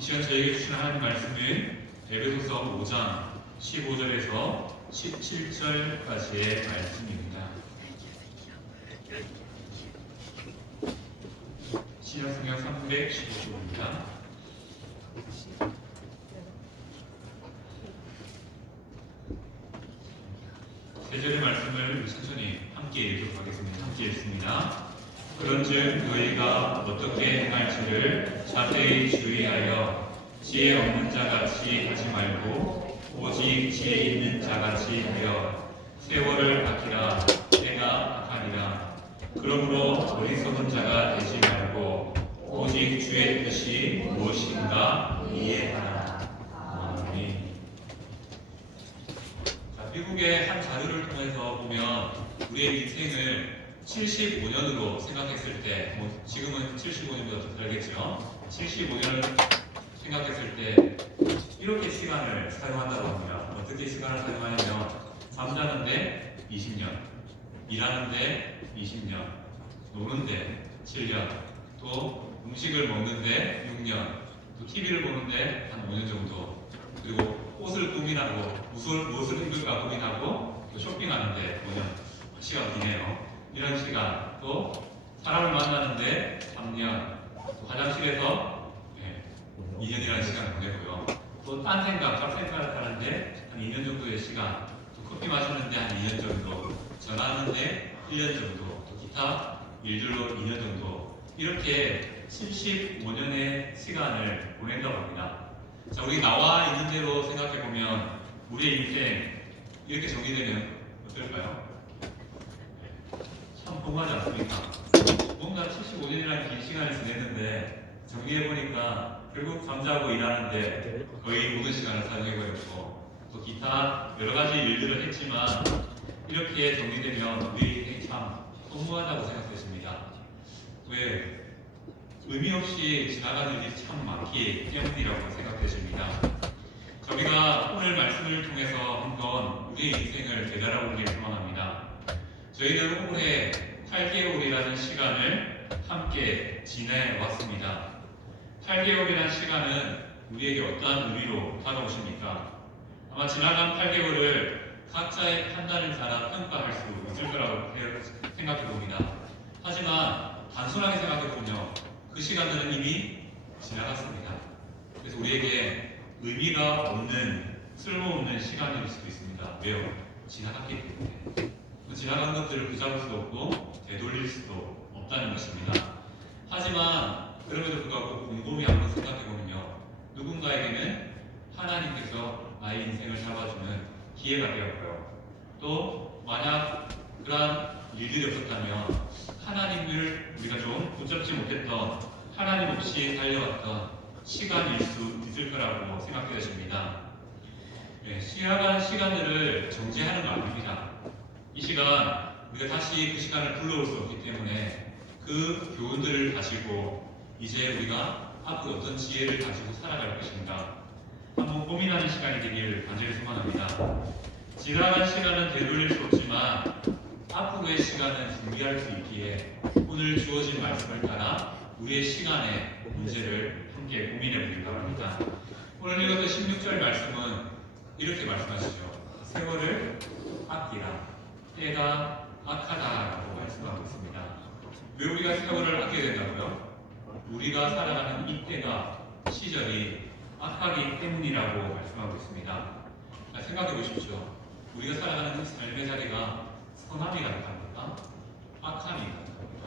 이 시간 저에게 주신 하나님 말씀은 에베소서 5장 15절에서 17절까지의 말씀입니다. 신약성경 315쪽입니다. 세 절의 말씀을 천천히 함께 읽도록 하겠습니다. 함께 읽습니다. 그런즉 너희가 어떻게 행할지를 자세히 주의하여 지혜 없는 자같이 하지 말고 오직 지혜 있는 자같이 하여 세월을 아끼라. 때가 악하니라. 그러므로 어리석은 자가 되지 말고 오직 주의 뜻이 무엇인가 이해하라. 아멘. 미국의 한 자료를 통해서 보면 우리의 인생을 75년으로 생각했을 때, 지금은 75년보다 더 살겠죠. 75년을 생각했을 때 이렇게 시간을 사용한다고 합니다. 어떻게 시간을 사용하냐면 잠자는데 20년, 일하는데 20년, 노는데 7년, 또 음식을 먹는데 6년, 또 TV를 보는데 한 5년 정도, 그리고 옷을 고민하고 무엇을 입을까 고민하고 또 쇼핑하는데 5년, 시간 기네요. 이런 시간, 또 사람을 만나는데 3년, 또 화장실에서 2년이라는 시간을 보내고요. 또 딴 생각, 잡생각을 하는데 한 2년 정도의 시간, 또 커피 마시는데 한 2년 정도, 전화하는데 1년 정도, 또 기타 일들로 2년 정도, 이렇게 75년의 시간을 보낸다고 합니다. 자, 우리 나와 있는 대로 생각해보면 우리의 인생 이렇게 정리되면 어떨까요? 참 궁금하지 않습니까? 뭔가 75년이라는 긴 시간을 지냈는데 정리해보니까 결국 잠자고 일하는데 거의 모든 시간을 사용해버렸고, 또 기타 여러가지 일들을 했지만 이렇게 정리되면 우리 인생이 참 허무하다고 생각했습니다. 왜? 의미 없이 지나가는 일이 참 많기 때문이라고 생각되십니다. 저희가 오늘 말씀을 통해서 한번 우리의 인생을 되돌아보길 소망합니다. 저희는 올해 8개월이라는 시간을 함께 지내왔습니다. 8개월이라는 시간은 우리에게 어떠한 의미로 다가오십니까? 아마 지나간 8개월을 각자의 판단을 따라 평가할 수 있을 거라고 생각해 봅니다. 하지만 단순하게 생각해 보면 그 시간들은 이미 지나갔습니다. 그래서 우리에게 의미가 없는, 쓸모없는 시간일 수도 있습니다. 왜요? 지나갔기 때문에. 그 지나간 것들을 붙잡을 수도 없고 되돌릴 수도 없다는 것입니다. 하지만 그럼에도 불구하고 곰곰이 한번 생각해보면요, 누군가에게는 하나님께서 나의 인생을 잡아주는 기회가 되었고요, 또 만약 그러한 일들이 없었다면 하나님을 우리가 좀 붙잡지 못했던, 하나님 없이 달려왔던 시간일 수 있을 거라고 생각되어집니다. 지나간 시간들을 정지하는 거 아닙니다. 이 시간, 우리가 다시 그 시간을 불러올 수 없기 때문에 그 교훈들을 가지고 이제 우리가 앞으로 어떤 지혜를 가지고 살아갈 것인가 한번 고민하는 시간이 되길 간절히 소망합니다. 지나간 시간은 되돌릴 수 없지만 앞으로의 시간은 준비할 수 있기에 오늘 주어진 말씀을 따라 우리의 시간의 문제를 함께 고민해 보길 바랍니다. 오늘 읽었던 16절 말씀은 이렇게 말씀하시죠. 세월을 아끼라. 때가 악하다라고 말씀하고 있습니다. 왜 우리가 세월을 아껴야 된다고요? 우리가 살아가는 이때가, 시절이 악하기 때문이라고 말씀하고 있습니다. 생각해 보십시오. 우리가 살아가는 삶의 자리가 선함이 가득합니까? 악함이 가득합니까?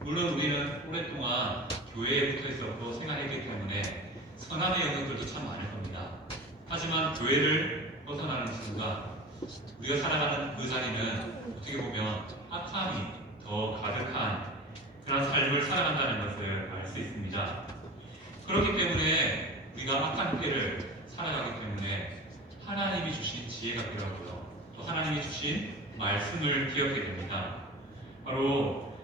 물론 우리는 오랫동안 교회에 붙어 있었고 생활했기 때문에 선함의 영역들도 참 많을 겁니다. 하지만 교회를 벗어나는 순간 우리가 살아가는 그 자리는 어떻게 보면 악함이 더 가득한 그런 삶을 살아간다는 것을 알 수 있습니다. 그렇기 때문에 우리가 악한 때를 살아가기 때문에 하나님이 주신 지혜가 필요하고요, 또 하나님이 주신 말씀을 기억해야 됩니다. 바로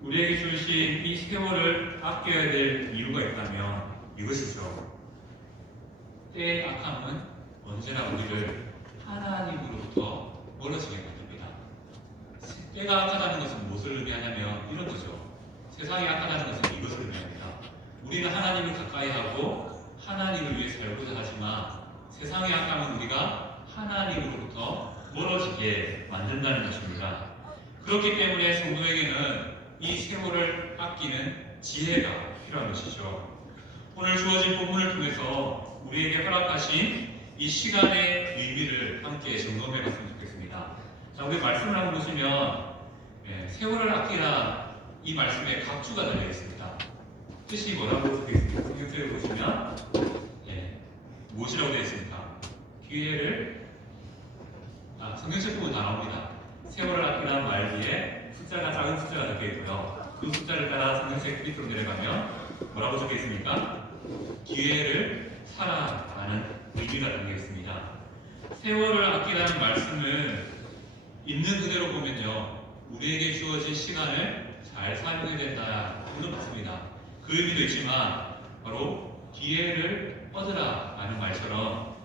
우리에게 주신 이 세월을 아껴야 될 이유가 있다면 이것이죠. 때의 악함은 언제나 우리를 하나님으로부터 멀어지게 만듭니다. 때가 악하다는 것은 무엇을 의미하냐면 이런 거죠. 세상이 악하다는 것은 이것을 의미합니다. 우리는 하나님을 가까이 하고 하나님을 위해 살고자 하지만 세상의 악함은 우리가 하나님으로부터 멀어지게 만든다는 것입니다. 그렇기 때문에 성도에게는 이 세월을 아끼는 지혜가 필요한 것이죠. 오늘 주어진 본문을 통해서 우리에게 허락하신 이 시간의 의미를 함께 점검해 봤으면 좋겠습니다. 자, 우리 말씀을 한번 보시면 세월을 아끼라 이 말씀에 각주가 달려 있습니다. 뜻이 뭐라고 적혀 있습니까? 성경책을 보시면 무엇이라고 되어 있습니까? 기회를 성경책 보면 다 나옵니다. 세월을 아끼라는 말 뒤에 숫자가 작은 숫자가 적혀 있고요. 그 숫자를 따라 성경책 밑으로 내려가면 뭐라고 적혀 있습니까? 기회를 살아라는 의미가 담겨 있습니다. 세월을 아끼라는 말씀을 있는 그대로 보면요, 우리에게 주어진 시간을 잘 사용해야 된다는 맞습니다. 그 의미도 있지만 바로 기회를 얻으라 라는 말처럼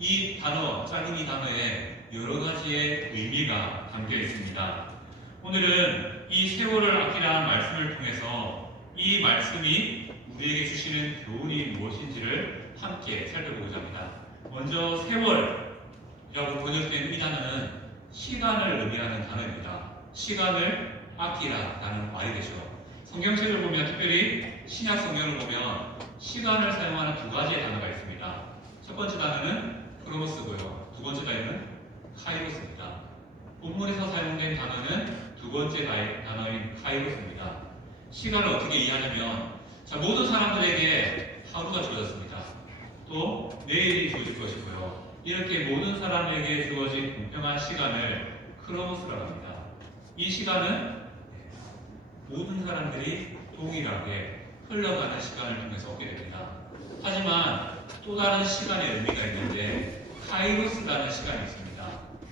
이 단어, 짧은 이 단어에 여러 가지의 의미가 담겨 있습니다. 오늘은 이 세월을 아끼라는 말씀을 통해서 이 말씀이 우리에게 주시는 교훈이 무엇인지를 함께 살펴보고자 합니다. 먼저 세월이라고 번역된 이 단어는 시간을 의미하는 단어입니다. 시간을 아끼라라는 말이 되죠. 성경책을 보면, 특별히 신약 성경을 보면 시간을 사용하는 두 가지의 단어가 있습니다. 첫 번째 단어는 크로노스고요. 두 번째 단어는 카이로스입니다. 본문에서 사용된 단어는 두 번째 단어인 카이로스입니다. 시간을 어떻게 이해하냐면, 모든 사람들에게 하루가 주어졌습니다. 또 내일이 주어질 것이고요. 이렇게 모든 사람에게 주어진 공평한 시간을 크로노스라고 합니다. 이 시간은 모든 사람들이 동일하게 흘러가는 시간을 통해서 얻게 됩니다. 하지만 또 다른 시간의 의미가 있는데 카이로스라는 시간이 있습니다.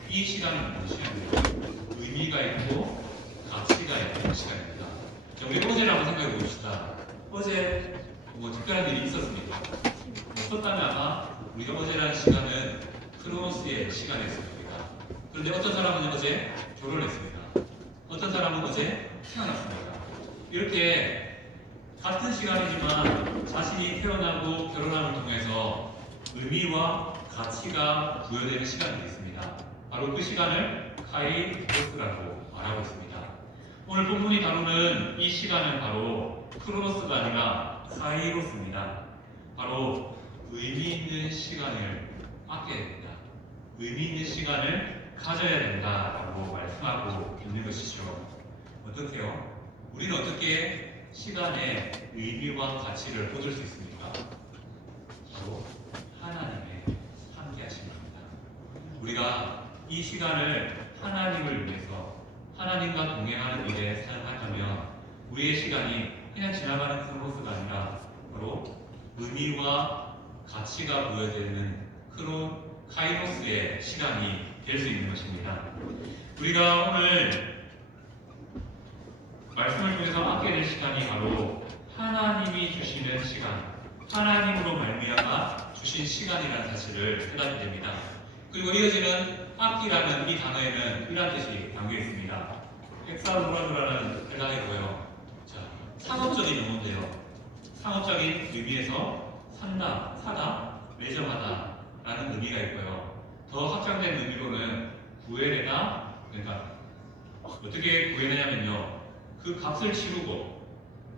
이 시간은 무엇이냐면 의미가 있고 가치가 있는 시간입니다. 우리 어제를 한번 생각해 봅시다. 어제 특별한 일이 있었습니까? 없었다면 아마 우리가 어제라는 시간은 크로노스의 시간이었을 겁니다. 그런데 어떤 사람은 어제 결혼했습니다. 어떤 사람은 어제 태어났습니다. 이렇게 같은 시간이지만 자신이 태어나고 결혼함을 통해서 의미와 가치가 부여되는 시간이 있습니다. 바로 그 시간을 카이로스라고 말하고 있습니다. 오늘 본문이 다루는 이 시간은 바로 크로노스가 아니라 카이로스입니다. 바로 의미 있는 시간을 아껴야 된다. 의미 있는 시간을 가져야 된다라고 말씀하고 있는 것이죠. 어떻게요? 우리는 어떻게 시간의 의미와 가치를 얻을 수 있습니까? 바로 하나님의 함께 하신 겁니다. 우리가 이 시간을 하나님을 위해서 하나님과 동행하는 일에 사용한다면 우리의 시간이 그냥 지나가는 크로노스가 아니라 바로 의미와 가치가 부여되는 카이로스의 시간이 될 수 있는 것입니다. 우리가 오늘 말씀을 통해서 아껴야 될 시간이 바로 하나님이 주시는 시간, 하나님으로 말미암아 주신 시간이라는 사실을 깨닫게 됩니다. 그리고 이어지는 아끼라는 이 단어에는 이런 뜻이 담겨 있습니다. 엑사로라는 해당이고요. 상업적인 용어인데요. 상업적인 의미에서 산다, 사다, 매점하다 라는 의미가 있고요. 더 확장된 의미로는 구해내다, 그러니까 어떻게 구해내냐면요, 그 값을 치르고,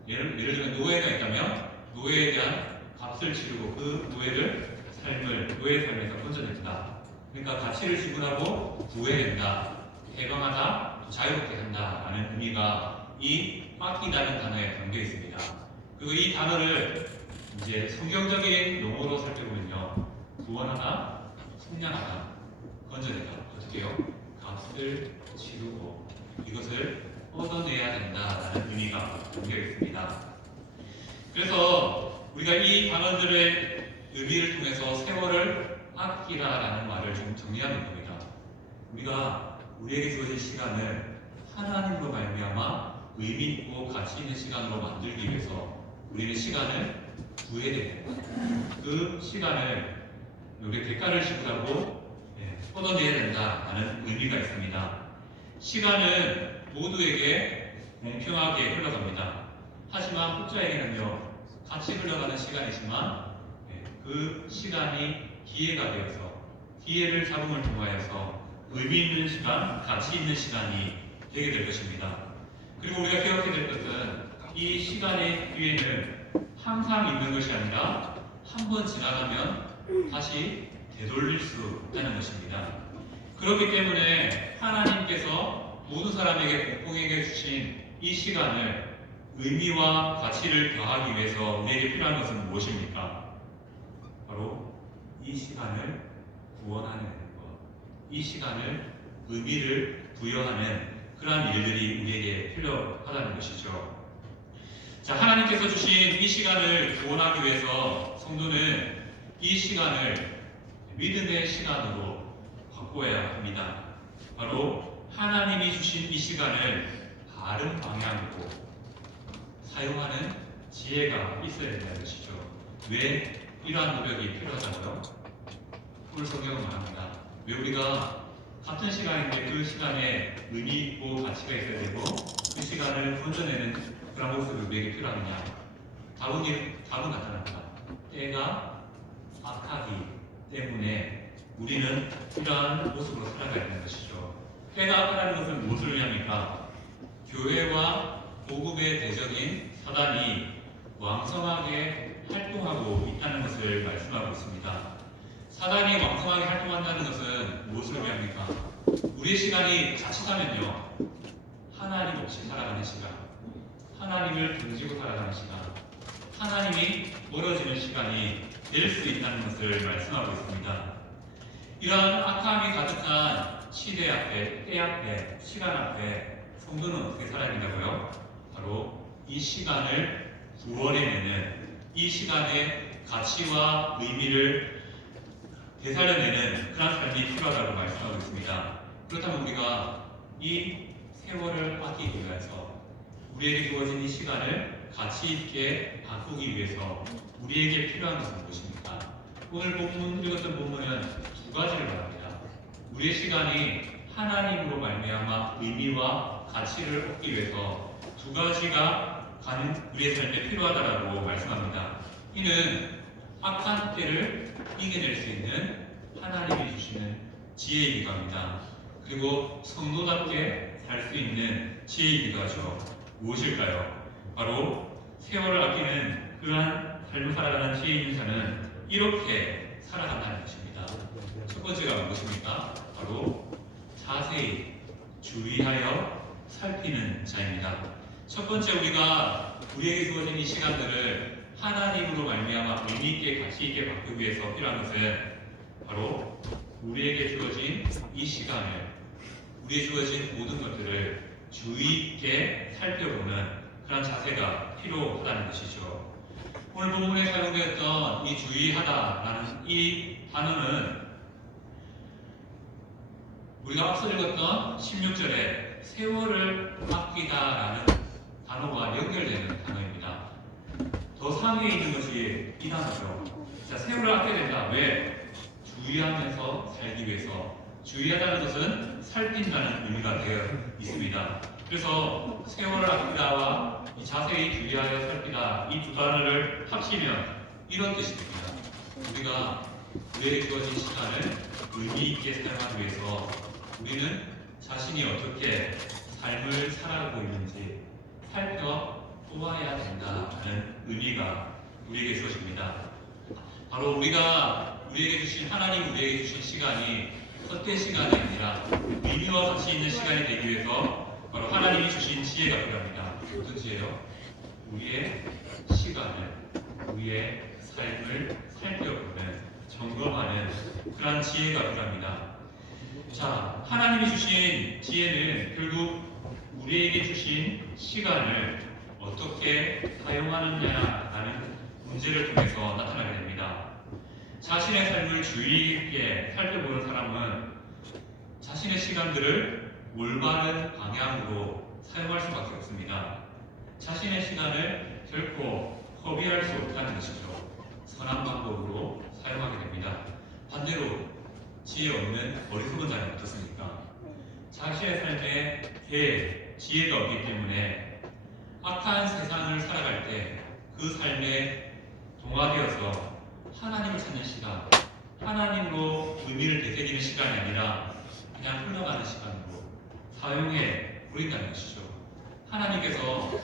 예를 들면 노예가 있다면 노예에 대한 값을 치르고 그 노예의 삶에서 건져낸다. 그러니까 가치를 지불하고 구해낸다, 해방하다, 자유롭게 한다 라는 의미가 이 아끼다는 단어에 담겨 있습니다. 그리고 이 단어를 이제 성경적인 용어로 살펴보면요, 구원하다, 속량하다, 건져내다. 어떻게 해요? 값을 치르고 이것을 얻어내야 된다라는 의미가 담겨 있습니다. 그래서 우리가 이 단어들의 의미를 통해서 세월을 아끼라라는 말을 좀 정리하는 겁니다. 우리가 우리에게 주어진 시간을 하나님으로 말미암아 의미 있고 가치 있는 시간으로 만들기 위해서 우리는 시간을 구해야 됩니다. 그 시간을 우리 대가를 지불하고 얻어내야 된다라는 의미가 있습니다. 시간은 모두에게 공평하게 흘러갑니다. 하지만 혹자에게는요, 같이 흘러가는 시간이지만 그 시간이 기회가 되어서 기회를 잡음을 통하여서 의미 있는 시간, 가치 있는 시간이 되게 될 것입니다. 그리고 우리가 기억해야 될 것은 이 시간의 기회는 항상 있는 것이 아니라 한 번 지나가면 다시 되돌릴 수 있다는 것입니다. 그렇기 때문에 하나님께서 모든 사람에게 공평하게 주신 이 시간을 의미와 가치를 더하기 위해서 우리에게 필요한 것은 무엇입니까? 바로 이 시간을 구원하는 것, 이 시간을 의미를 부여하는 그러한 일들이 우리에게 필요하다는 것이죠. 자, 하나님께서 주신 이 시간을 구원하기 위해서 성도는 이 시간을 믿음의 시간으로 바꿔야 합니다. 바로 하나님이 주신 이 시간을 바른 방향으로 사용하는 지혜가 있어야 된다는 것이죠. 왜 이러한 노력이 필요하다고요? 오늘 성경은 말합니다. 왜 우리가 같은 시간인데 그 시간에 의미 있고 가치가 있어야 되고 그 시간을 건져내는 그런 모습이 우리에게 필요하느냐? 답은 나타납니다. 때가 악하기 때문에 우리는 이러한 모습으로 살아가야 하는 것이죠. 때가 악하다는 것은 무엇을 의미합니까? 교회와 복음의 대적인 사단이 왕성하게 활동하고 있다는 것을 말씀하고 있습니다. 사단이 왕성하게 활동한다는 것은 무엇을 의미합니까? 우리의 시간이 자칫하면요, 하나님 없이 살아가는 시간, 하나님을 등지고 살아가는 시간, 하나님이 멀어지는 시간이 될 수 있다는 것을 말씀하고 있습니다. 이러한 악함이 가득한 시대 앞에, 때 앞에, 시간 앞에 성도는 어떻게 살아야 된다고요? 바로 이 시간을 구원해내는, 이 시간의 가치와 의미를 되살려내는 그런 삶이 필요하다고 말씀하고 있습니다. 그렇다면 우리가 이 세월을 아끼기 위해서 우리에게 주어진 이 시간을 가치 있게 바꾸기 위해서 우리에게 필요한 것은 무엇입니까? 오늘 읽었던 본문은 두 가지를 말합니다. 우리의 시간이 하나님으로 말미암아 의미와 가치를 얻기 위해서 두 가지가 우리의 삶에 필요하다라고 말씀합니다. 이는 악한 때를 이겨낼 수 있는 하나님이 주시는 지혜이기도 합니다. 그리고 성도답게 살 수 있는 지혜이기도 하죠. 무엇일까요? 바로 세월을 아끼는 그러한 삶을 살아가는 지혜 있는 자는 이렇게 살아간다는 것입니다. 첫 번째가 무엇입니까? 바로 자세히 주의하여 살피는 자입니다. 첫 번째, 우리에게 주어진 이 시간들을 하나님으로 말미암아 의미 있게 가치 있게 바꾸기 위해서 필요한 것은 바로 우리에게 주어진 이 시간을, 우리에게 주어진 모든 것들을 주의 있게 살펴보는 그런 자세가 필요하다는 것이죠. 오늘 본문에 사용되었던 이 주의하다라는 이 단어는 우리가 앞서 읽었던 16절에 세월을 아끼다라는 단어와 연결되는 단어입니다. 더 상위에 있는 것이 이 단어죠. 자, 세월을 아껴야 된다. 왜? 주의하면서 살기 위해서. 주의하다는 것은 살핀다는 의미가 되어 있습니다. 그래서 세월을 아끼다와 자세히 주의하여 살피다, 이 두 단어를 합치면 이런 뜻이 됩니다. 우리가 우리에게 주어진 시간을 의미 있게 사용하기 위해서 우리는 자신이 어떻게 삶을 살아가고 있는지 살펴보아야 된다는 의미가 우리에게 주어집니다. 바로 우리에게 주신, 하나님 우리에게 주신 시간이 헛된 시간이 아니라 의미와 가치 있는 시간이 되기 위해서 바로 하나님이 주신 지혜가 필요합니다. 어떤 지혜요? 우리의 시간을, 우리의 삶을 살펴보는, 점검하는 그러한 지혜가 필요합니다. 자, 하나님이 주신 지혜는 결국 우리에게 주신 시간을 어떻게 사용하느냐라는 문제를 통해서 나타나게 됩니다. 자신의 삶을 주의 있게 살펴보는 사람은 자신의 시간들을 올바른 방향으로 사용할 수밖에 없습니다. 자신의 시간을 결코 허비할 수 없다는 것이죠. 선한 방법으로 사용하게 됩니다. 반대로 지혜 없는 어리석은 자는 어떻습니까? 자신의 삶에 지혜가 없기 때문에 악한 세상을 살아갈 때 그 삶에 동화되어서 하나님을 찾는 시간, 하나님으로 의미를 되새기는 시간이 아니라 그냥 흘러가는 시간으로 사용해 버린다는 것이죠. 하나님께서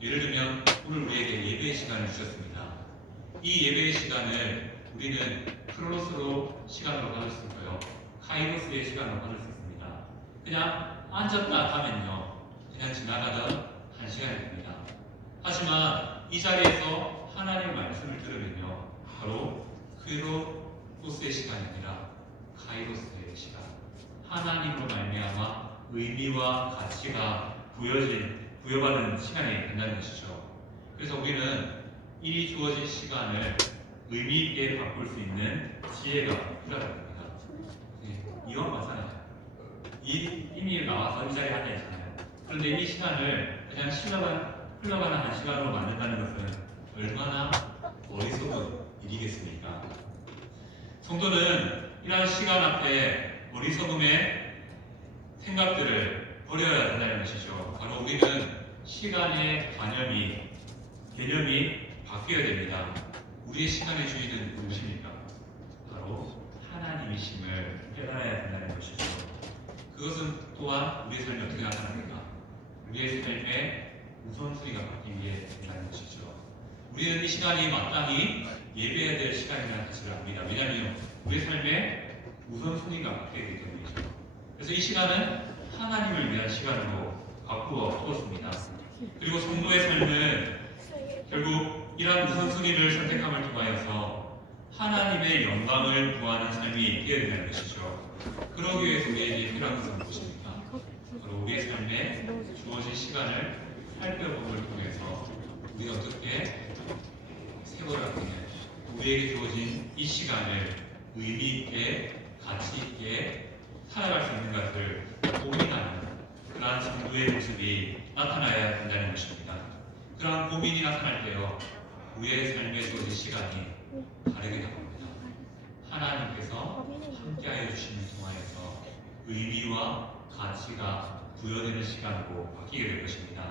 예를 들면 오늘 우리에게 예배의 시간을 주셨습니다. 이 예배의 시간을 우리는 크로노스로 시간으로 가질 수 있고요, 카이로스의 시간으로 가질 수 있습니다. 그냥 앉았다 하면요, 그냥 지나가던 한 시간이 됩니다. 하지만 이 자리에서 하나님의 말씀을 들으면요, 바로 크로노스의 시간이 아니라 카이로스의 시간, 하나님으로 말미암아 의미와 가치가 부여받은 시간이 된다는 것이죠. 그래서 우리는 이 주어진 시간을 의미 있게 바꿀 수 있는 지혜가 필요합니다. 이와 마찬가지예요. 이미 나와서 이 자리에 앉아 있잖아요. 그런데 이 시간을 그냥 흘러가는 한 시간으로 만든다는 것은 얼마나 어리석은 일이겠습니까? 성도는 이러한 시간 앞에 어리석음의 생각들을 버려야 된다는 것이죠. 바로 우리는 시간의 개념이 바뀌어야 됩니다. 우리의 시간의 주인은 누구십니까? 바로 하나님이심을 깨달아야 된다는 것이죠. 그것은 또한 우리의 삶이 어떻게 나타납니까? 우리의 삶의 우선순위가 바뀌기에 된다는 것이죠. 우리는 이 시간이 마땅히 예배해야 될 시간이라는 것을 압니다. 왜냐하면 우리의 삶의 우선순위가 바뀌게 되기 때문이죠. 그래서 이 시간은 하나님을 위한 시간으로 바꾸어 두었습니다. 그리고 성도의 삶은 결국 이러한 우선순위를 선택함을 통하여서 하나님의 영광을 구하는 삶이 되어야 된다는 것이죠. 그러기 위해서 우리에게 필요한 것은 무엇입니까? 바로 우리의 삶에 주어진 시간을 살펴보는 통해서 우리가 어떻게 세월을 아끼는 우리에게 주어진 이 시간을 의미 있게 가치 있게 살아갈 수 있는 것을 고민하는 그러한 성도의 모습이 나타나야 된다는 것입니다. 그러한 고민이 나타날 때요, 우리의 삶에 주어진 시간이 다르게 나옵니다. 하나님께서 함께하여 주시는 통하여서 의미와 가치가 부여되는 시간으로 바뀌게 될 것입니다.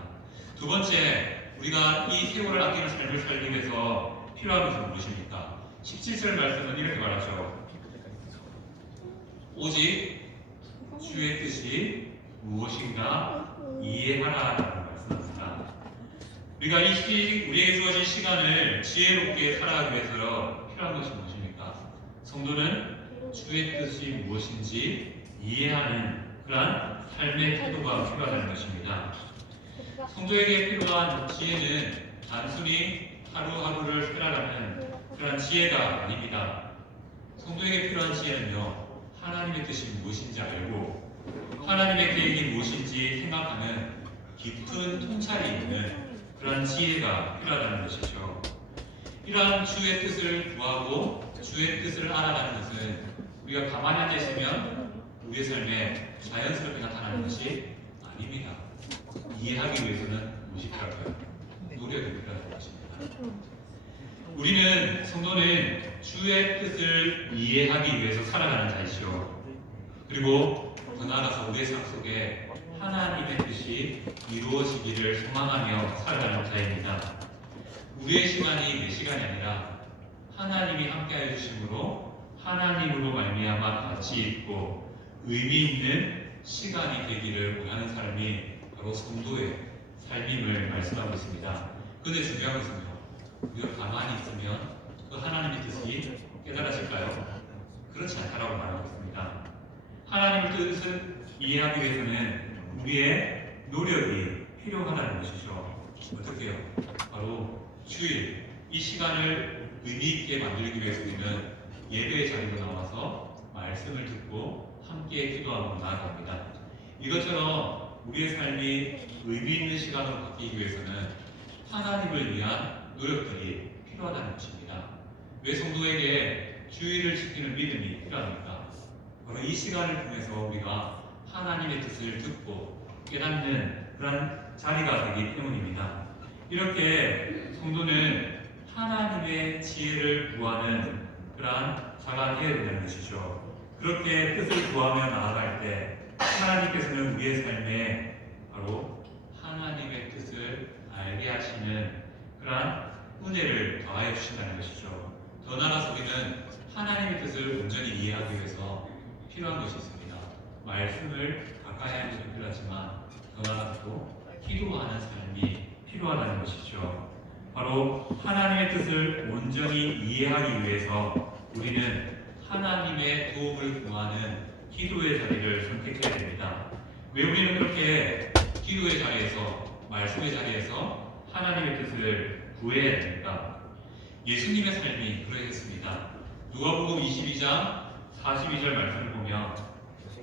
두 번째, 우리가 이 세월을 아끼는 삶을 살기 위해서 필요한 것은 무엇입니까? 17절 말씀은 이렇게 말하죠. 오직 주의 뜻이 무엇인가 이해하라라고 말씀합니다. 우리가 우리에게 주어진 시간을 지혜롭게 살아가기 위해서 필요한 것이 무엇입니까? 성도는 주의 뜻이 무엇인지 이해하는 그러한 삶의 태도가 필요하다는 것입니다. 성도에게 필요한 지혜는 단순히 하루하루를 살아가는 그런 지혜가 아닙니다. 성도에게 필요한 지혜는요, 하나님의 뜻이 무엇인지 알고 하나님의 계획이 무엇인지 생각하는 깊은 통찰이 있는 그런 지혜가 필요하다는 것이죠. 이러한 주의 뜻을 구하고 주의 뜻을 알아가는 것은 우리가 가만히 앉아 있으면 우리의 삶에 자연스럽게 나타나는 것이 아닙니다. 이해하기 위해서는 무엇이 필요할까요? 노력이 필요한 것입니다. 우리는 성도는 주의 뜻을 이해하기 위해서 살아가는 자이죠. 그리고 더 나아가서 우리의 삶 속에 하나님의 뜻이 이루어지기를 소망하며 살아가는 자입니다. 우리의 시간이 내 시간이 아니라 하나님이 함께하여 주심으로 하나님으로 말미암아 가치 있고 의미 있는 시간이 되기를 원하는 사람이 바로 성도의 삶임을 말씀하고 있습니다. 그런데 중요한 것은요, 우리가 가만히 있으면 그 하나님의 뜻이 깨달아질까요? 그렇지 않다라고 말하고 있습니다. 하나님의 뜻을 이해하기 위해서는 우리의 노력이 필요하다는 것이죠. 어떻게 해요? 바로 주일, 이 시간을 의미 있게 만들기 위해서 우리는 예배의 자리로 나와서 말씀을 듣고 함께 기도하고 나아갑니다. 이것처럼 우리의 삶이 의미 있는 시간으로 바뀌기 위해서는 하나님을 위한 노력들이 필요하다는 것입니다. 왜 성도에게 주의를 지키는 믿음이 필요합니까? 바로 이 시간을 통해서 우리가 하나님의 뜻을 듣고 깨닫는 그런 자리가 되기 때문입니다. 이렇게 성도는 하나님의 지혜를 구하는 그러한 자가 되어야 된다는 것이죠. 그렇게 뜻을 구하며 나아갈 때 하나님께서는 우리의 삶에 바로 하나님의 뜻을 알게 하시는 그러한 은혜를 더하여 주신다는 것이죠. 더 나아가서 우리는 하나님의 뜻을 온전히 이해하기 위해서 필요한 것이 있습니다. 말씀을 가까이 하는 것이 필요하지만 더 나아가서 기도하는 삶이 필요하다는 것이죠. 바로 하나님의 뜻을 온전히 이해하기 위해서 우리는 하나님의 도움을 구하는 기도의 자리를 선택해야 됩니다. 왜 우리는 그렇게 기도의 자리에서, 말씀의 자리에서 하나님의 뜻을 구해야 됩니까? 예수님의 삶이 그러했습니다. 누가복음 22장 42절 말씀을 보면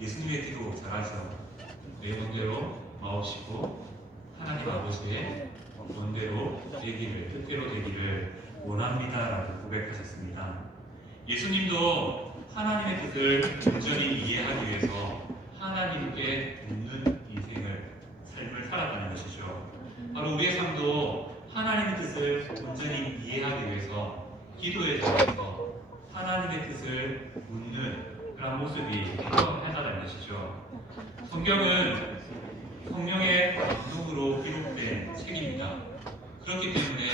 예수님의 기도 잘하죠. 내 본대로 마옵시고 하나님 아버지의 원대로 되기를, 뜻대로 되기를 원합니다라고 고백하셨습니다. 예수님도 하나님의 뜻을 온전히 이해하기 위해서 하나님께 묻는 인생을, 삶을 살았다는 것이죠. 바로 우리의 삶도 하나님의 뜻을 온전히 이해하기 위해서 기도의 자리에서 하나님의 뜻을 묻는 그런 모습이 필요하다는 것이죠. 성경은 성령의 감동으로 기록된 책입니다. 그렇기 때문에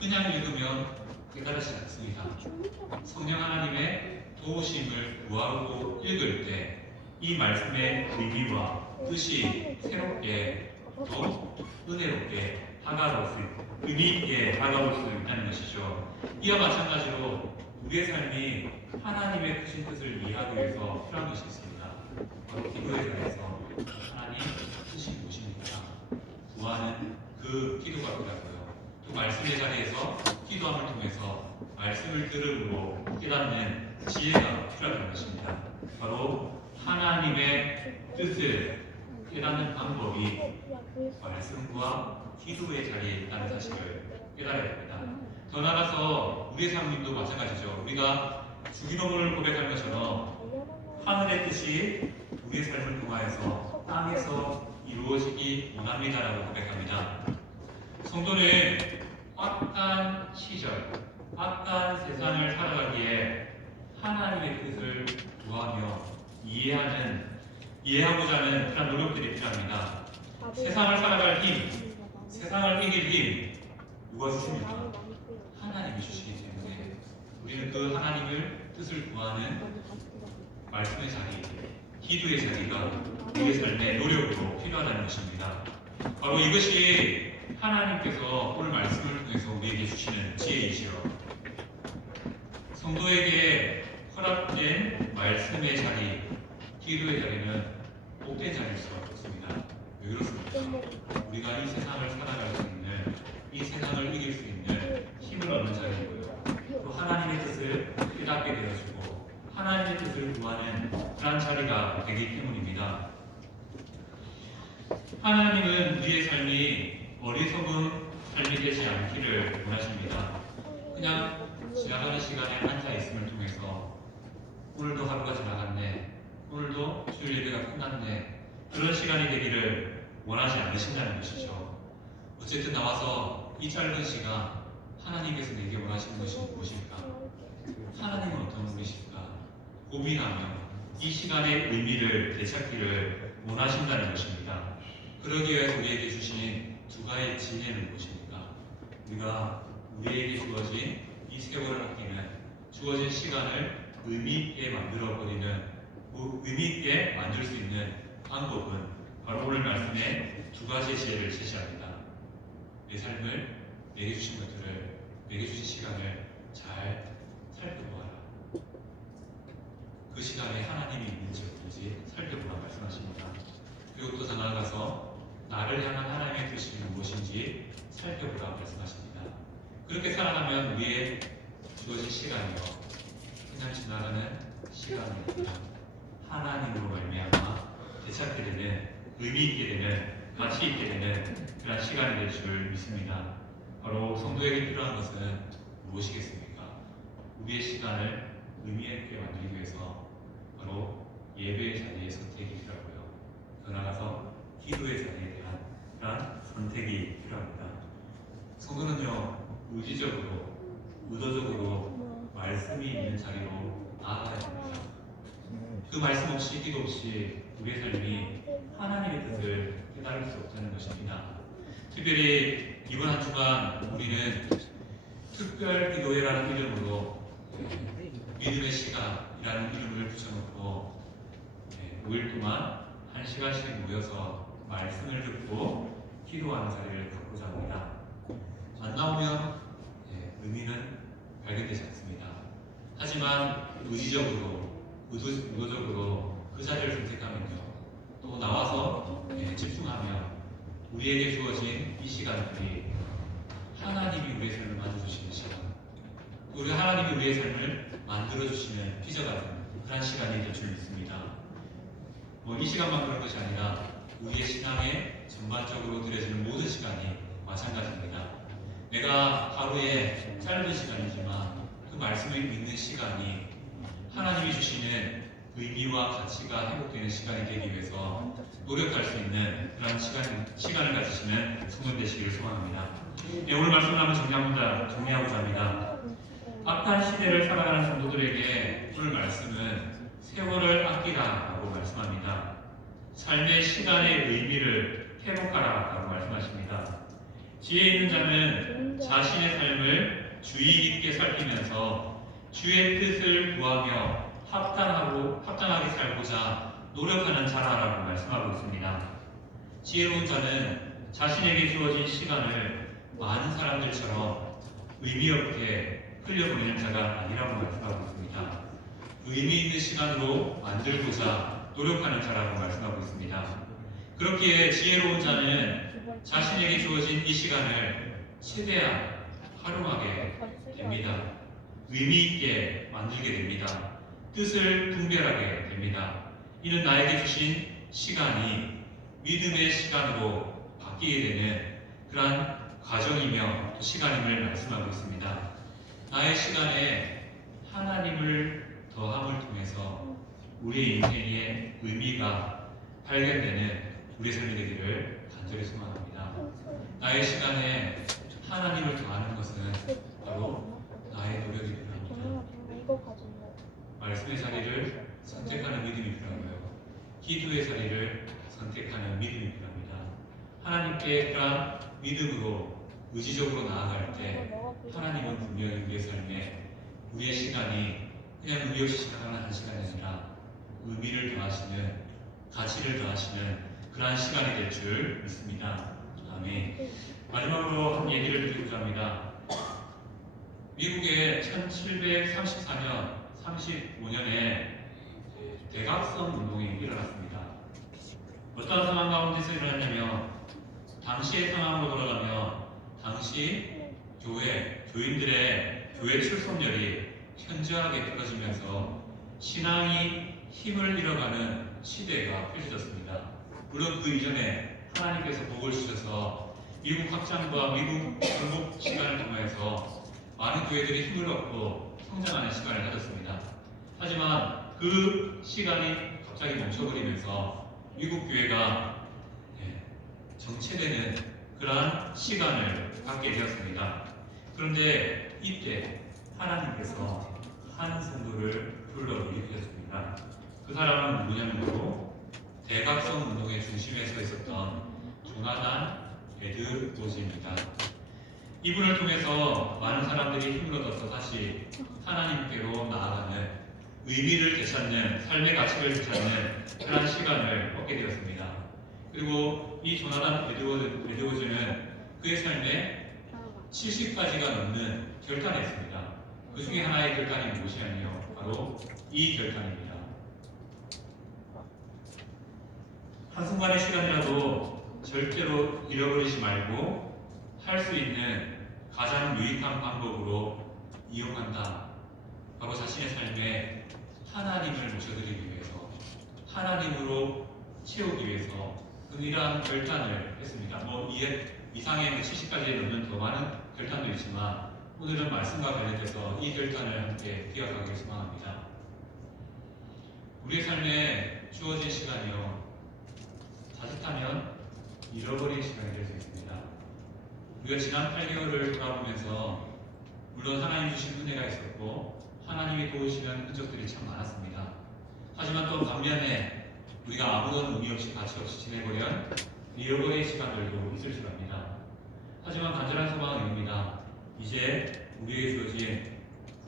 그냥 읽으면 깨달으지 않습니다. 성령 하나님의 도우심을 구하고 읽을 때 이 말씀의 의미와 뜻이 새롭게 더 은혜롭게 다가올 수 있고 의미 있게 다가올 수 있다는 것이죠. 이와 마찬가지로 우리의 삶이 하나님의 크신 뜻을 이해하기 위해서 필요한 것이 있습니다. 바로 기도의 자리에서 하나님 뜻이 무엇입니까? 구하는 그 기도가 필요하고요. 또 말씀의 자리에서 기도함을 통해서 말씀을 들음으로 깨닫는 지혜가 필요하다는 것입니다. 바로 하나님의 뜻을 깨닫는 방법이 말씀과 기도의 자리에 있다는 사실을 깨달아야 됩니다. 더 나아가서 우리의 삶도 마찬가지죠. 우리가 주기도문을 고백한 것처럼 하늘의 뜻이 우리의 삶을 통하여서 땅에서 이루어지기 원합니다라고 고백합니다. 성도는 악한 시절, 악한 세상을 살아가기에 하나님의 뜻을 구하며 이해하고자 하는 그런 노력들이 필요합니다. 세상을 살아갈 힘, 세상을 이길 힘 누가 주십니까? 하나님이 주시기 때문에 우리는 그 하나님을 뜻을 구하는 말씀의 자리, 기도의 자리가 우리의 삶의 노력으로 필요하다는 것입니다. 바로 이것이 하나님께서 오늘 말씀을 통해서 우리에게 주시는 지혜이시여. 성도에게 허락된 말씀의 자리, 기도의 자리는 복된 자리일 수밖에 없습니다. 왜 그렇습니까? 우리가 이 세상을 살아갈 수 있는, 이 세상을 이길 수 있는 힘을 얻는 자리이고요. 또 하나님의 뜻을 깨닫게 되어주고 하나님의 뜻을 구하는 그런 자리가 되기 때문입니다. 하나님은 우리의 삶이 어리석은 삶이 되지 않기를 원하십니다. 그냥 지나가는 시간에 앉아 있음을 통해서 오늘도 하루가 지나갔네, 오늘도 주일 예배가 끝났네, 그런 시간이 되기를 원하지 않으신다는 것이죠. 어쨌든 나와서 이 짧은 시간 하나님께서 내게 원하시는 것이 무엇일까? 하나님은 어떤 분이실까? 고민하며 이 시간의 의미를 되찾기를 원하신다는 것입니다. 그러기 위해서 우리에게 주신 두 가지의 지혜는 무엇입니까? 우리에게 주어진 이 세월을 아끼는, 주어진 시간을 의미 있게 만들 수 있는 방법은 바로 오늘 말씀에 두 가지의 지혜를 제시합니다. 내 삶을, 내게 주신 것들을, 내게 주신 시간을 잘 살펴보아라. 그 시간에 하나님이 있는지 없는지 살펴보라 말씀하십니다. 그리고 또 더 나아가서 나를 향한 하나님의 뜻이 무엇인지 살펴보라 말씀하십니다. 그렇게 살아가면 우리의 주어진 시간이요, 그냥 지나가는 시간이 아니라 하나님으로 말미암아 되찾게 되는, 의미 있게 되는, 가치 있게 되는 그런 시간이 될 줄 믿습니다. 바로 성도에게 필요한 것은 무엇이겠습니까? 우리의 시간을 의미 있게 만들기 위해서 바로 예배의 자리의 선택이 필요하고요. 더 나아가서 기도의 자리에 대한 그런 선택이 필요합니다. 성도는요, 의지적으로, 의도적으로 말씀이 있는 자리로 나아가야 됩니다. 그 말씀 없이, 기도 없이 우리의 삶이 하나님의 뜻을 깨달을 수 없다는 것입니다. 특별히 이번 한 주간 우리는 특별 기도회라는 이름으로 믿음의 시간이라는 이름을 붙여놓고 5일 동안 1시간씩 모여서 말씀을 듣고 기도하는 자리를 갖고자 합니다. 안 나오면 의미는 발견되지 않습니다. 하지만 의도적으로 그 자리를 선택하면요, 또 나와서 집중하며 우리에게 주어진 이 시간들이 하나님이 우리의 삶을 만들어주시는 시간, 우리 하나님이 우리의 삶을 만들어주시는 피자 같은 그런 시간이 될 줄 믿습니다. 이 시간만 그런 것이 아니라 우리의 신앙에 전반적으로 들여지는 모든 시간이 마찬가지입니다. 내가 하루에 짧은 시간이지만 그 말씀을 읽는 시간이 하나님이 주시는 의미와 가치가 회복되는 시간이 되기 위해서 노력할 수 있는 그런 시간을 가지시는 성도 되시기를 소망합니다. 오늘 말씀을 한번 정리하고자 합니다. 악한 시대를 살아가는 성도들에게 오늘 말씀은 세월을 아끼라라고 말씀합니다. 삶의 시간의 의미를 회복하라라고 말씀하십니다. 지혜 있는 자는 자신의 삶을 주의 깊게 살피면서 주의 뜻을 구하며 합당하게 살고자 노력하는 자라라고 말씀하고 있습니다. 지혜로운 자는 자신에게 주어진 시간을 많은 사람들처럼 의미 없게 흘려보내는 자가 아니라고 말씀하고 있습니다. 의미 있는 시간으로 만들고자 노력하는 자라고 말씀하고 있습니다. 그렇기에 지혜로운 자는 자신에게 주어진 이 시간을 최대한 활용하게 됩니다. 의미 있게 만들게 됩니다. 뜻을 분별하게 됩니다. 이는 나에게 주신 시간이 믿음의 시간으로 바뀌게 되는 그러한 과정이며 또 시간임을 말씀하고 있습니다. 나의 시간에 하나님을 더함을 통해서 우리의 인생의 의미가 발견되는 우리의 삶이 되기를 간절히 소망합니다. 나의 시간에 하나님을 더하는 것은 바로 나의 노력이 필요합니다. 말씀의 자리를 선택하는 믿음이 필요하고요. 기도의 자리를 선택하는 믿음이 필요합니다. 하나님께 그러한 믿음으로 의지적으로 나아갈 때 하나님은 분명히 우리의 삶에 우리의 시간이 그냥 의미 없이 지나가는 한 시간이 아니라 의미를 더하시는, 가치를 더하시는 그러한 시간이 될 줄 믿습니다. 아멘. 마지막으로 한 얘기를 드리고자 합니다. 미국의 1734년, 35년에 대각성 운동이 일어났습니다. 어떤 상황 가운데서 일어났냐면 당시의 상황으로 돌아가면 당시 교인들의 교회 출석률이 현저하게 떨어지면서 신앙이 힘을 잃어가는 시대가 펼쳐졌습니다. 물론 그 이전에 하나님께서 복을 주셔서 미국 확장과 미국 정복 시간을 통해서 많은 교회들이 힘을 얻고 성장하는 시간을 가졌습니다. 하지만 그 시간이 갑자기 멈춰버리면서 미국 교회가 정체되는 그러한 시간을 갖게 되었습니다. 그런데 이때 하나님께서 한 성도를 불러 일으켰습니다. 그 사람은 누구냐면 대각성 운동의 중심에 서 있었던 조나단 에드워즈입니다. 이분을 통해서 많은 사람들이 힘을 얻어서 다시 하나님께로 나아가는 의미를 되찾는, 삶의 가치를 되찾는 그런 시간을 얻게 되었습니다. 그리고 이 조나단 에드워즈는 그의 삶에 70가지가 넘는 결단을 했습니다. 그 중에 하나의 결단이 무엇이냐면요, 바로 이 결단입니다. 한순간의 시간이라도 절대로 잃어버리지 말고 할 수 있는 가장 유익한 방법으로 이용한다. 바로 자신의 삶에 하나님을 모셔드리기 위해서, 하나님으로 채우기 위해서 이러한 결단을 했습니다. 이상의 70가지에 넘는 더 많은 결단도 있지만 오늘은 말씀과 관련돼서 이 결단을 함께 기억하기를 소망합니다. 우리의 삶에 주어진 시간이요, 자칫하면 잃어버린 시간이 될 수 있습니다. 우리가 지난 8개월을 돌아보면서 물론 하나님 주신 은혜가 있었고 하나님이 도우시는 흔적들이 참 많았습니다. 하지만 또 반면에 우리가 아무런 의미 없이 가치 없이 지내버린 잃어버린 시간들도 있을 줄 압니다. 하지만 간절한 소망은 이겁니다. 이제 우리에게 주어진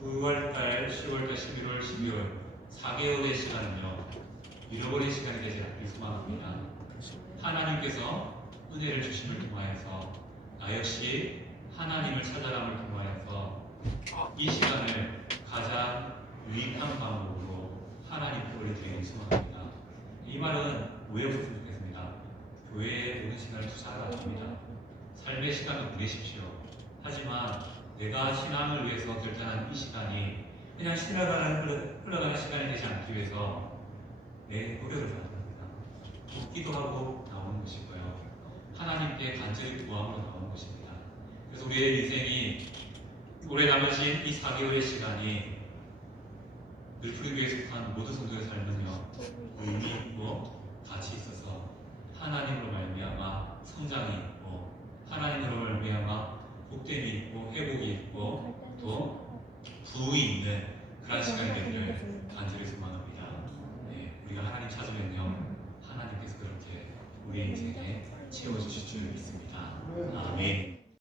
9월달, 10월달, 11월, 12월 4개월의 시간은요 잃어버린 시간이 되지 않길 소망합니다. 하나님께서 은혜를 주심을 통하여서 나 역시 하나님을 찾아감을 통하여서 이 시간을 가장 유익한 방법으로 하나님께 올려드리기 소망합니다. 이 말은 오해없었으면 좋겠습니다. 교회에 오는 시간을 투자하라 합니다. 삶의 시간을 보내십시오. 하지만 내가 신앙을 위해서 결단한 이 시간이 그냥 흘러가는 시간이 되지 않기 위해서 내 노력을 다합니다. 기도하고 나오는 것이고요. 하나님께 간절히 구함으로 나오는 것입니다. 그래서 우리의 인생이 올해 남으신 이 4개월의 시간이 늘푸리교에 속한 모든 성도의 삶은요 의미 있고 가치 있어서 하나님으로 말미암아 성장이 있고 하나님으로 말미암아 복됨이 있고 회복이 있고 또 부흥이 있는 그런 시간이 되기를 간절히 소망합니다. 네, 우리가 하나님 찾으면요 하나님께서 그렇게 우리의 인생에 채워주실 줄 믿습니다. 아멘.